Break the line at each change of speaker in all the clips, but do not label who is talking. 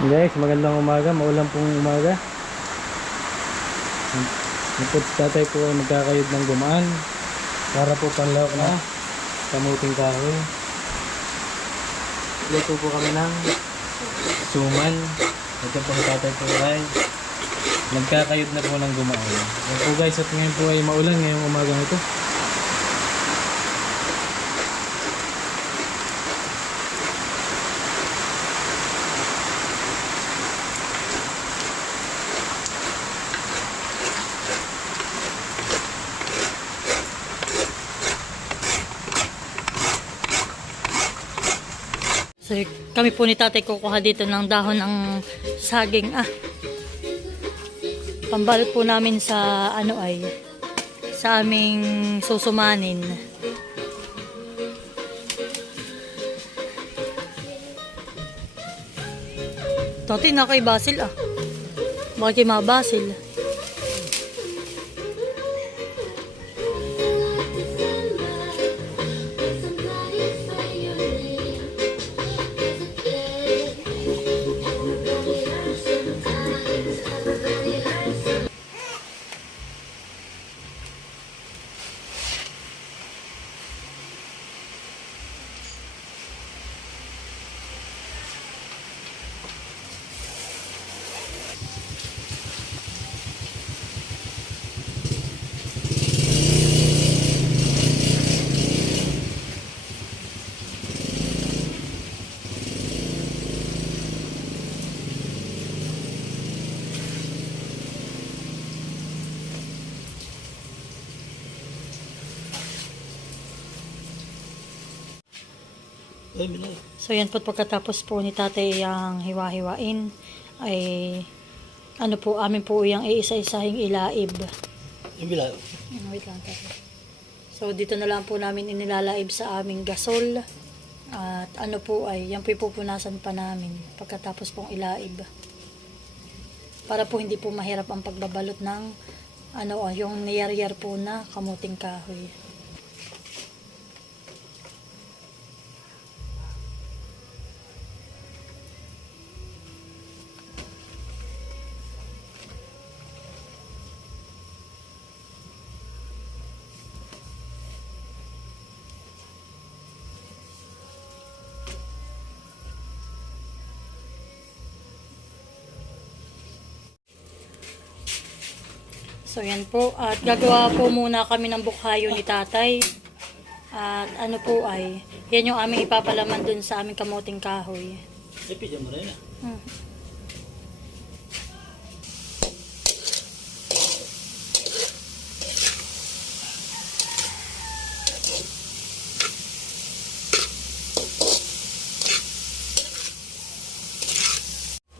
Guys, magandang umaga. Maulan pong umaga. Ito si tatay po ay magkakayod ng gumaan. Para po panlawak na kamuting kahoy. Luto po kami ng suman. Ito po tatay po ay nagkakayod na po ng gumaan. Yan po guys, at ngayon po ay maulan ngayong umagang ito.
So, kami po ni tatay kukuha dito ng dahon ng saging. Ah, pambalot po namin sa ano ay sa aming susumanin. Tati na kay Basil ah. Bakit kay mga Basil? So yan po pagkatapos po ni tatay ang hiwa-hiwain ay ano po amin po yung iisa-isahing ilaib.
Yung.
Ano, Wait lang tatay. So dito na lang po namin inilalaib sa aming gasol. At ano po ay yan po ipupunasan pa namin pagkatapos pong ilaib. Para po hindi po mahirap ang pagbabalot ng ano yung niyar-yar po na kamuting kahoy. So yan po. At gagawa po muna kami ng bukhayo ni tatay. At ano po ay, yan yung aming ipapalaman dun sa aming kamuting kahoy.
Ipidyan mo rin ah.
Hmm.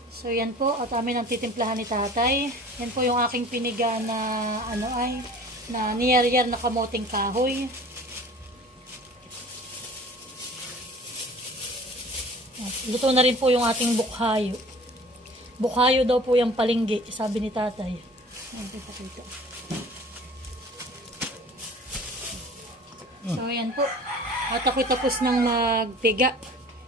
So yan po at amin ang titimplahan ni tatay. Yan po yung aking piniga na ano ay na niyar-yar na kamoting kahoy. Luto na rin po yung ating bukhayo. Bukhayo daw po yung palinggi, sabi ni tatay. So ayan po. At ako'y tapos ng magpiga.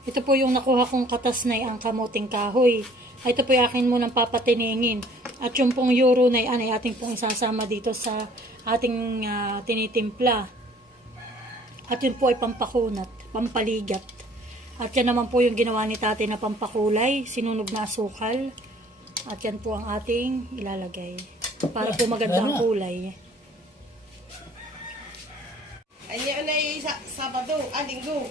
Ito po yung nakuha kong katas na ang kamuting kahoy. Ito po yung akin munang papatiningin. At yung pong euro na yan ay ating pong isasama dito sa ating ah, tinitimpla. At yun po ay pampakunat, pampaligat. At yan naman po yung ginawa ni tatay na pampakulay, sinunog na asukal. At yan po ang ating ilalagay. Para po maganda ang kulay.
Ay, yan ay sa Sabado, ah, Linggo.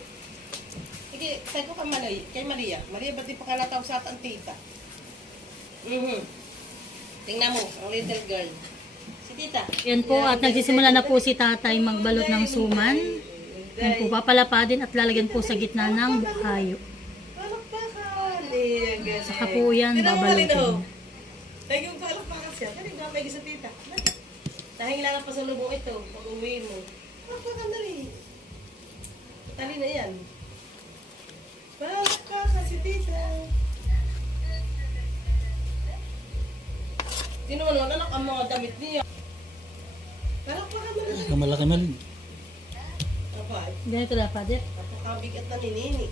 Sige, tayo ko ka Maria, kay Maria. Maria, ba't di pa ka nataw sa atang tita? Mhm. Tingnan mo, ang little girl. Si tita.
Yan po, at nagsisimula na po si tatay magbalot ng suman. Yan po, papalapadin at lalagyan po sa gitna ng
galing.
Saka po yan, babalutin.
Lagi yung palakpakan siya. Dali, gamay sa tita. Dahil lang pa sa lubong ito, pag uwi mo. Palakpakan na rin. Tali na yan. Palakpakan si tita. Tinuwan mo, anak, ang mga damit niya. Palakpakan na rin.
Kamalaki man.
Aba,
Ganito lang, Father.
napakabigat na ni Nini.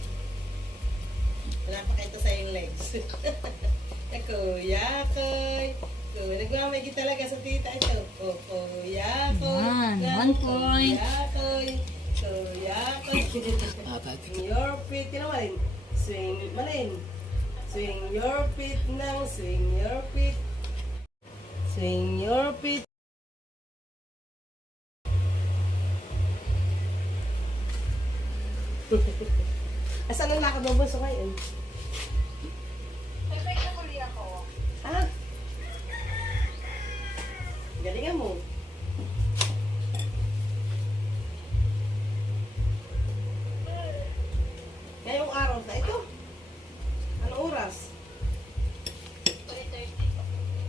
Wala pa kayo sa yung legs. Kuya. Kuya, nagmamagi talaga sa tita ito. Kuya.
Yan,
Yan,
one point.
Kuya, koy. Kuya.
Ah.
Swing your feet. Tinamalin. Swing, malin. Swing your feet nang swing your feet. Swing your feet. Asan ang lakad mo bunso ngayon? Ah? Galingan mo. Ngayong araw na ito. Anong oras?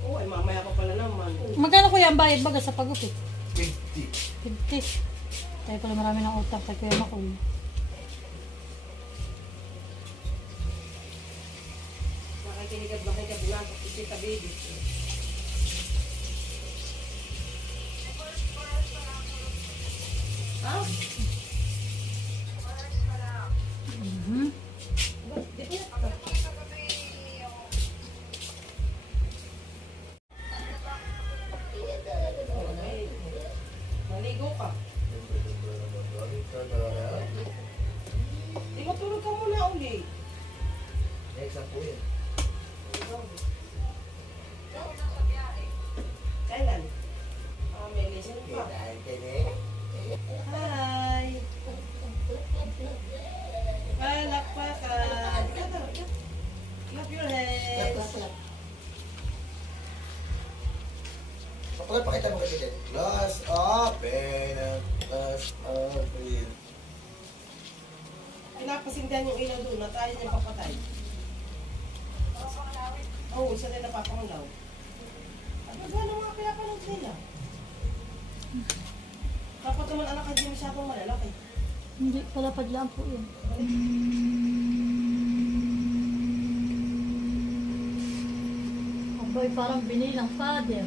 Oh, ay mamaya pa pala naman.
Magkano kuya ang bayad baga sa pagupit?
50.
50. Tayo pala marami ng utang kay Kuya Makul.
Nakikinig at binasok si Tita Baby. Maligo ka. Di matulog ka muna uli. Kailan? Ah, may lesson pa. Hi! Palakpakan! Clap your hands.
Kapag pakita mo kasi din. Glass open. Glass open.
Pinapasindihan yung ilaw doon at ayaw niyang papatay. Oo, oh, isa din napapanglaw. Ano ba naman kaya panood nila? Dapat naman anak hindi masyadong malalaki.
Hindi, palapad lang po yun. Aboy, parang binilang father.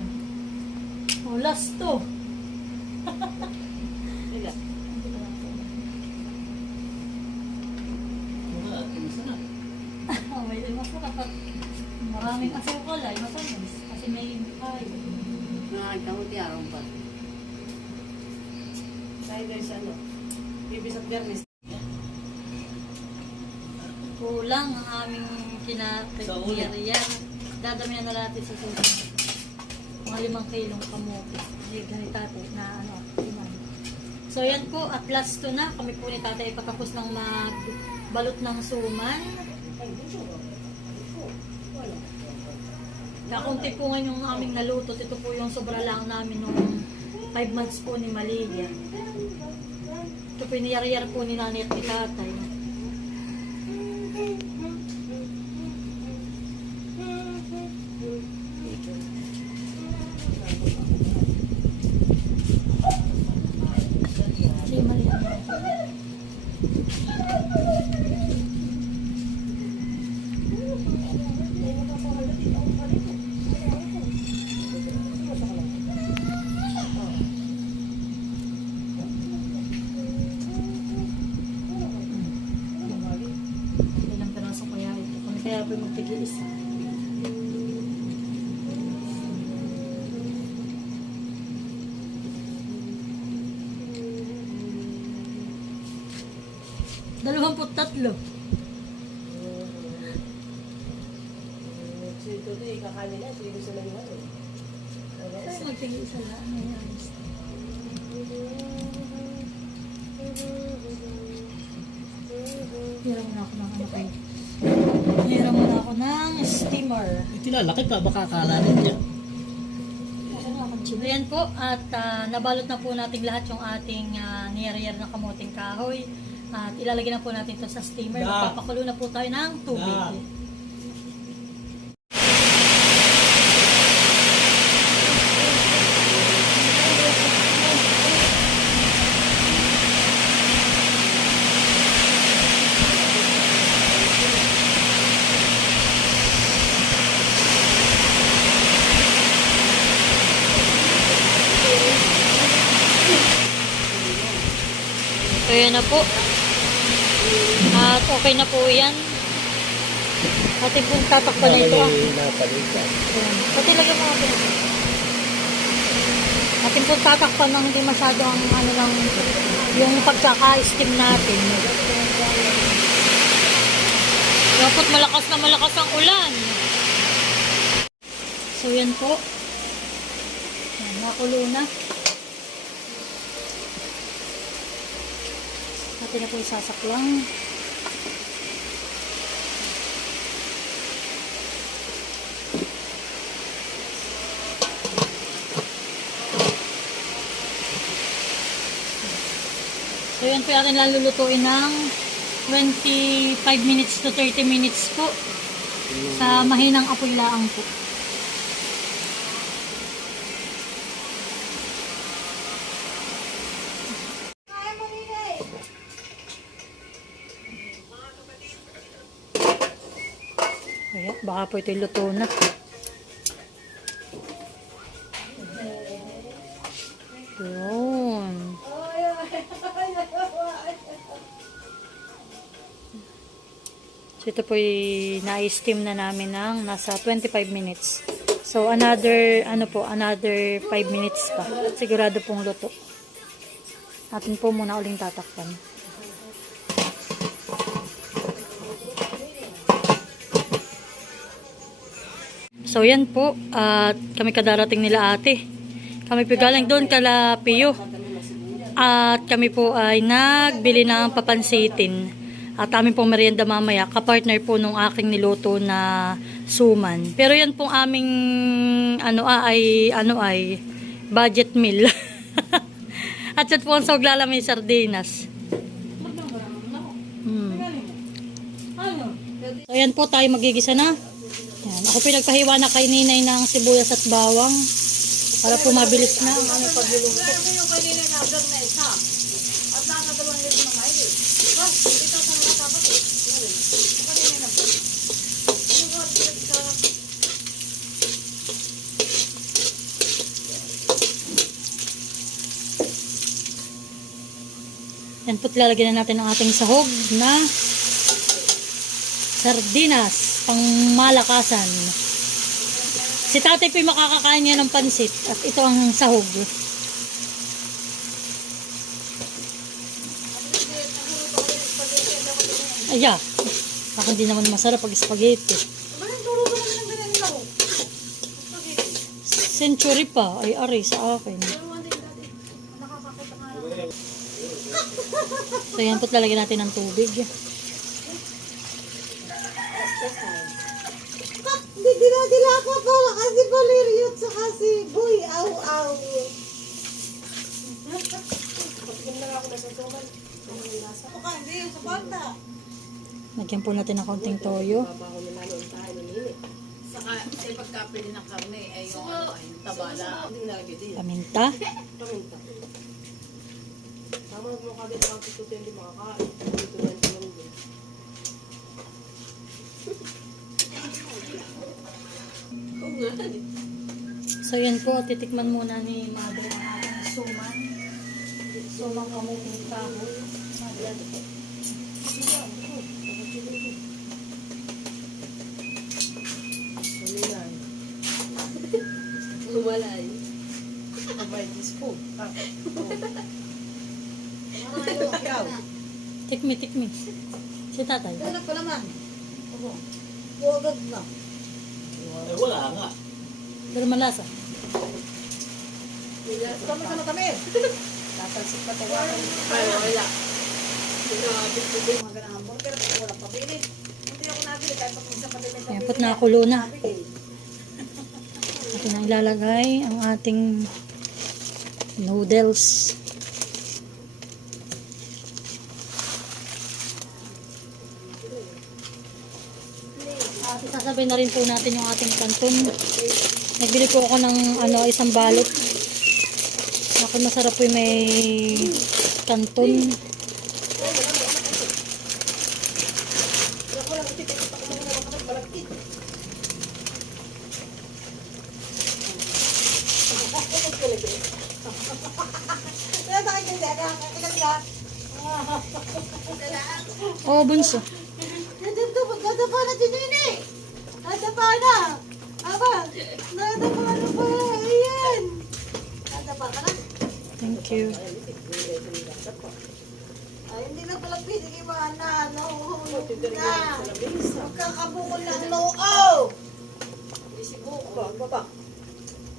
Oh, last to. Oh, may na kapag maraming asukal ay matamis. Kasi may ay.
Dahil guys, ano, bibis at garnis.
Kulang ang aming kinapagyan. Dadamihan na natin sa susunod. Mga limang kilong kamote. Ganit tatay na ano, limang. So yan po, at last to na. Kami po ni tatay patapos ng magbalot ng suman.
Ay.
Kakunti po ngayon yung aming naluto. Ito po yung sobra lang namin nung 5 months po ni Malia. Ito po yung niyar-yar po ni nanay at ni tatay. Hiram na ako ng ano kayo. Hiram na ako ng steamer.
Itilalaki pa, baka akala ninyo.
Ayan po, at ah, nabalot na po natin lahat yung ating uh, niyar-yar na kamuting kahoy. At ilalagay na po natin ito sa steamer. Magpapakulo na po tayo ng tubig.
Da.
Po. At okay na po yan. Ating pong tatakpan na ito ah. Pati lagyan mo natin. Ating pong tatakpan ng hindi masyado ang ano lang yung pagkaka-steam natin. Dapat malakas na malakas ang ulan. So yan po. Yan, nakulo na. Natin na po isasaklang. So yan po yung ating lalulutuin ng 25 minutes to 30 minutes po. Sa mahinang apoy laang po. Kaya, baka po ito'y luto na. Yun. So ito po na-steam na namin ng nasa 25 minutes. So another, ano po, another 5 minutes pa. Sigurado pong luto. Natin po muna uling tatakpan. So yan po, at kami kadarating nila ate. Kami po galing doon kala Pio. At kami po ay nagbili ng papansitin. At amin pong merienda mamaya, kapartner po nung aking niluto na suman. Pero yan pong aming ano ah, ay ano ay budget meal. At yan po ang saglala may sardinas. Hmm. So yan po tayo magigisa na. Yan. Ako pinagpahiwa na kay ninay ng sibuyas at bawang para po mabilis na. Ang aming pagluluto. Yan po lalagyan na natin ang ating sahog na sardinas pang malakasan. Si tatay yung makakakain niya ng pansit at ito ang sahog. Aya, baka hindi naman masarap pag spaghetti. Century pa, ay aray sa akin. So yan po lalagyan natin ng tubig.
Dila-dila ko pa kasi baleriot sa kasi boy aw aw.
Lagyan po natin ng konting toyo.
Saka, sa pagkapili ng karne, ay yung ano, tabala.
Paminta.
Tama mo kagad ang pagtututo hindi makakain. Dito na ito lang din.
So yan po, titikman muna ni Mother ang ating suman. Suman kamuting kahoy. Mother.
Luminan. Lumalay. Abay, dispo. Ah. Ikaw.
Tikmi, tikmi. Si tatay.
Ano pa naman? Opo. Huwagad na.
Eh, wala nga.
Pero malasa.
Kami kami kami.
Tatalsik pa tawagan. Ay, wala.
Ayan po't nakulo na. Atin na ilalagay ang ating noodles. Isasabihin na rin po natin yung ating kanton. Nagbili po ako ng ano, isang balot. Ako masarap po yung may kanton. Oo, bunso.
Nadapa, nadapa na si Nini. Nadapa na. Aba, nadapa na pa. Ayan. Nadapa ka na.
Thank you.
Ay, hindi na pala pwede Mana. Nahuhulog na. Magkakabukol ng noo. Baba, baba.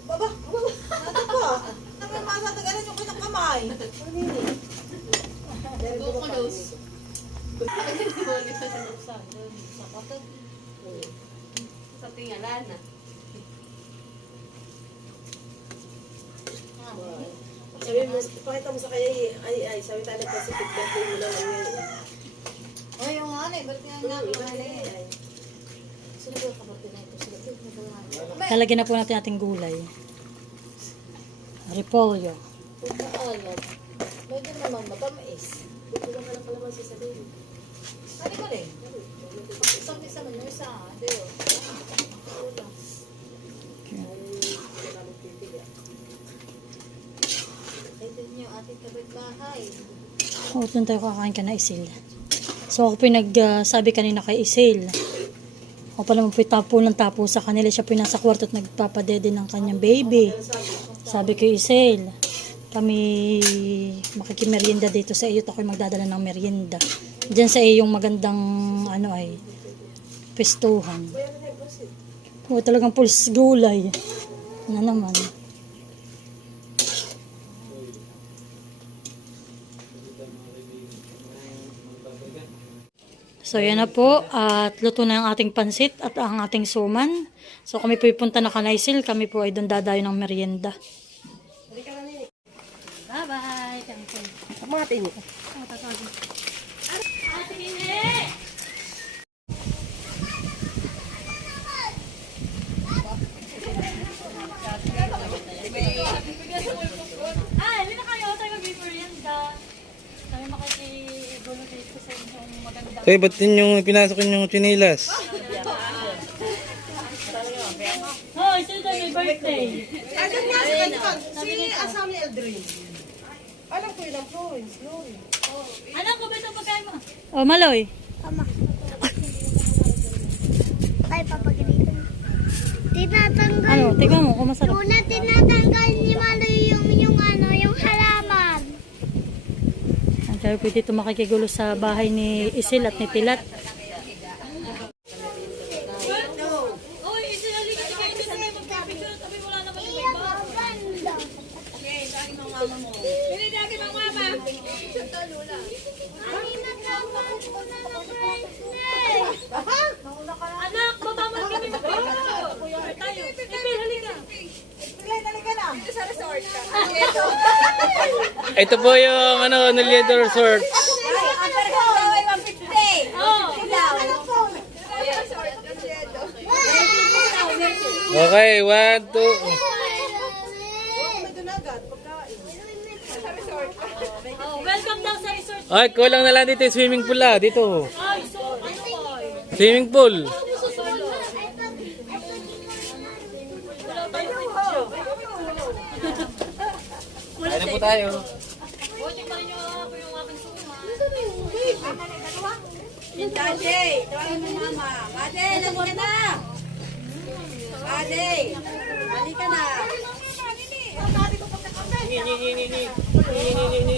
Baba, baba. Nadapa. Naman masatagalan yung kanyang kamay.
Kukulos. Sa tingala na.
Sabi mo, pakita mo sa kanya, ay, ay, sabi tayo nagpositive birthday mo lang ngayon.
Ay, yung ano eh. Ba't nga nga
Ay,
Lalagyan na po natin ating gulay. Repolyo.
Medyo naman matamis.
buti lang pala pala sasabihin.
Ano ba rin? Isang isa man oh. Kulang. Ay, din yung ating kapitbahay.
Oo, doon tayo kakain ka na isil. So ako pinagsabi kanina kay Isil. Ako pala magpitapo ng tapo sa kanila. Siya po yung nasa kwarto at nagpapadede ng kanyang baby. Sabi ko, Isil, kami makikimerienda dito sa iyo ako'y magdadala ng merienda. Diyan sa iyo yung magandang ano ay pestuhan. Oo, talagang puls gulay. Ano naman. So yan na po at luto na ang ating pansit at ang ating suman. So kami po ipunta na kanaisil, kami po ay doon dadayo ng merienda. Bye-bye! Kami po.
Mga tini.
Ah, hindi na kayo tayo mag-merienda. Kami makikigulo dito sa
Eh, ba't yun yung pinasok yung chinilas?
Oh, isa na may birthday.
Ano nga sa? Si asam ni Eldrin. Alam ko yun ang Florence, Florence.
Anak ko ba ito pagkain mo? Oh, Maloy.
Ay, papagalitan. Tinatanggal.
Ano, tingnan mo kung masarap.
Una tinatanggal ni Maloy yung, yung ano, yung halaman.
Ang kaya po dito makikigulo sa bahay ni Isil at ni Tilat.
Iya, maganda. Ay, nagkawan ko na ng birthday.
Anak, baba mo kami Tayo. Ipil, halika.
Ito po ano, Naliedo Resort. Okay, one, two.
Welcome daw sa resort.
Ay, kulang na lang dito yung swimming pool ah, dito.
Ano?
Swimming pool. Na po tayo.
Buti pa rin yung ako yung aking suma.
Ate, tawagin mo mama. Ate, halika na. Ate, halika na.
Ni, ni, ni, ni, ni. Ni, ni, ni, ni.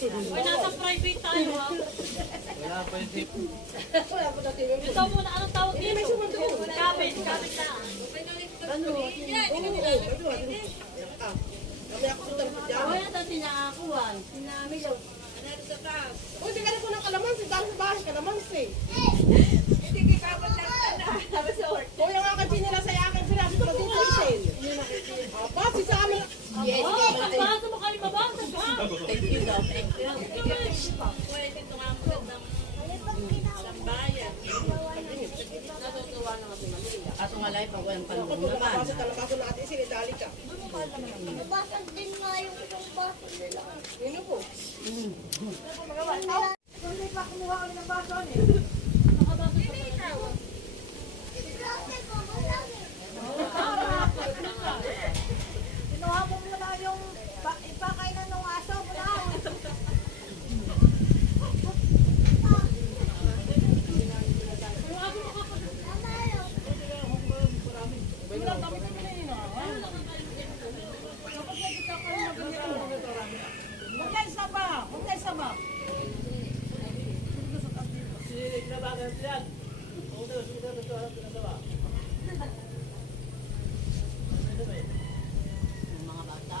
Ay, nasa private tayo ha.
Wala pa yung tip.
Ito muna, anong tawag dito? Kabit, kabit na.
Kami ako sa talapot dyan.
Kaya dati nakakakuhan. Sinamilo.
O, hindi ka na po ng kalamansi. Dahil sa bahay, kalamansi. Kuya nga ka nila sa akin, sinabi ko na dito isin. Aba, si sa amin.
Yes,
Oh,
yes.
pagbasa mo kayo mabasa ka.
Thank you daw. Thank you. Kaso nga lang, pag walang panahon naman.
nakabasa talaga ako natin isin. Dali ka.
Basag din nga yung isang baso nila.
Yun po.
Kinuha mo muna yung pa- ipakainan ng aso muna. Huwag kayo sama. Huwag kayo sama.
Mga bata.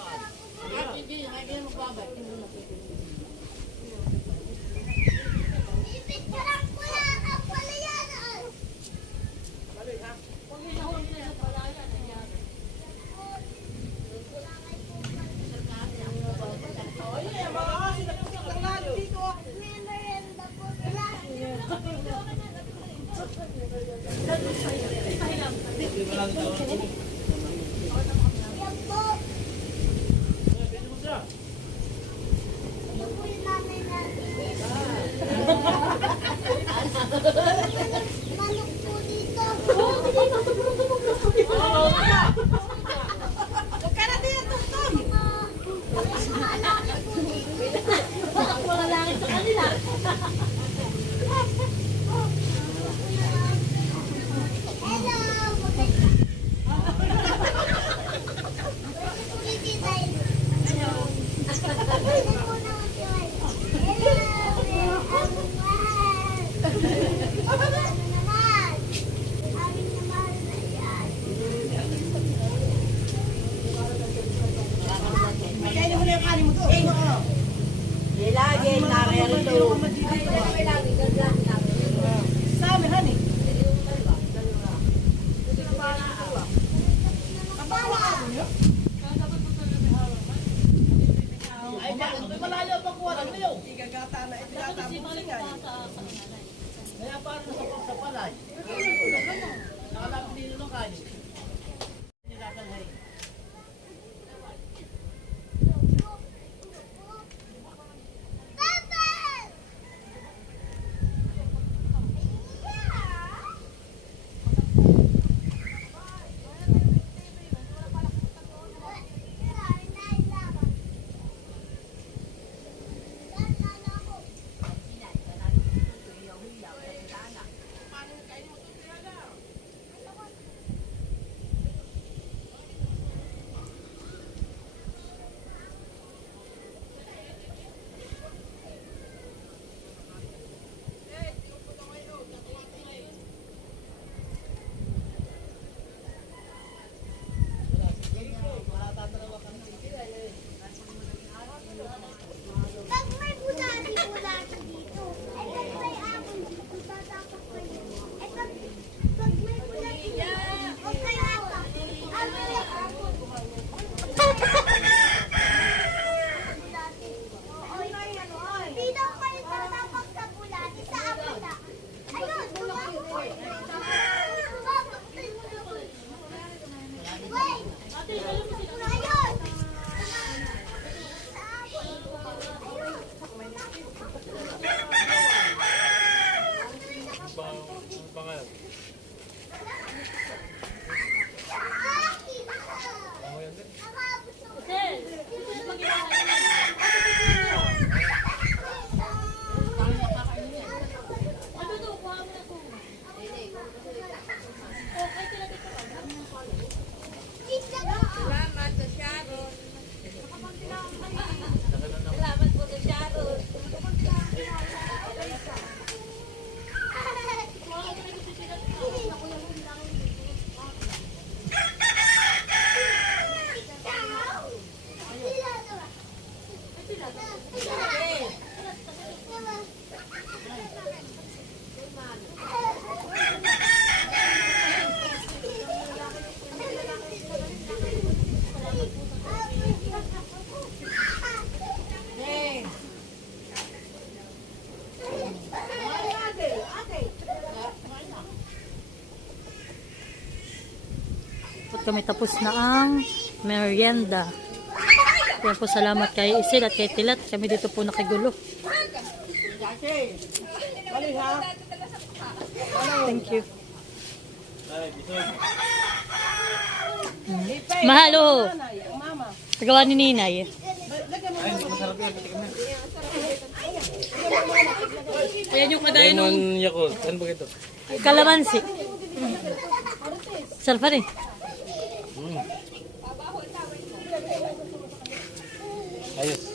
Aqui vem, aqui vem no quadro, aqui vem no.
Kami tapos na ang merienda. Kaya po salamat kay Isil at kay Tilat. Kami dito po nakigulo. Thank you. Mahal oh.
Nanay, ang mama.
Gawa ni Ninay. Ayan yung kadayon ng
Lemon Yakult. Ano ba ito?
kalamansi. Sarap rin.
Ayos.